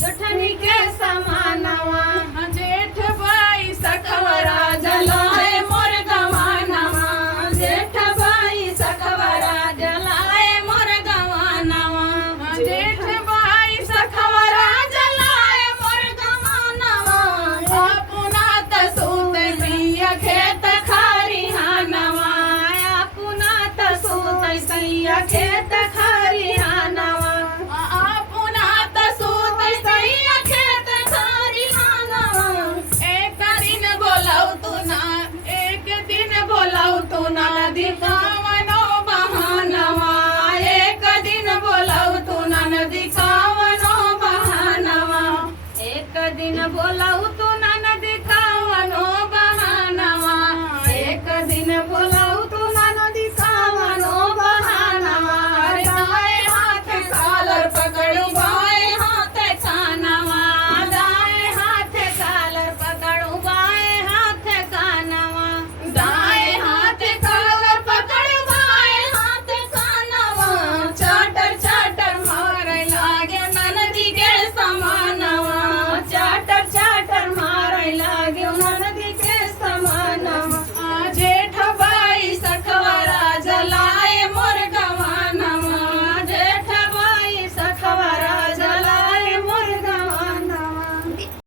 जोठनी के समानवा जेठ बाई सखवरा जलाए मोर गवानवा जेठ बाई सखवरा जलाए मोर गवानवा जेठ बाई सखवरा जलाए मोर गवानवा अपना त सूत पिया खेत खरिहानवा अपना त सूत सैया खेत खरिहानवा अपना त सूत सैया खेत खरिहानवा एक दिन बोलाऊ तू ना दिखावनो बहानवा एक दिन बोलाऊ तू ना दिखावनो बहानवा एक दिन बोलाऊ तू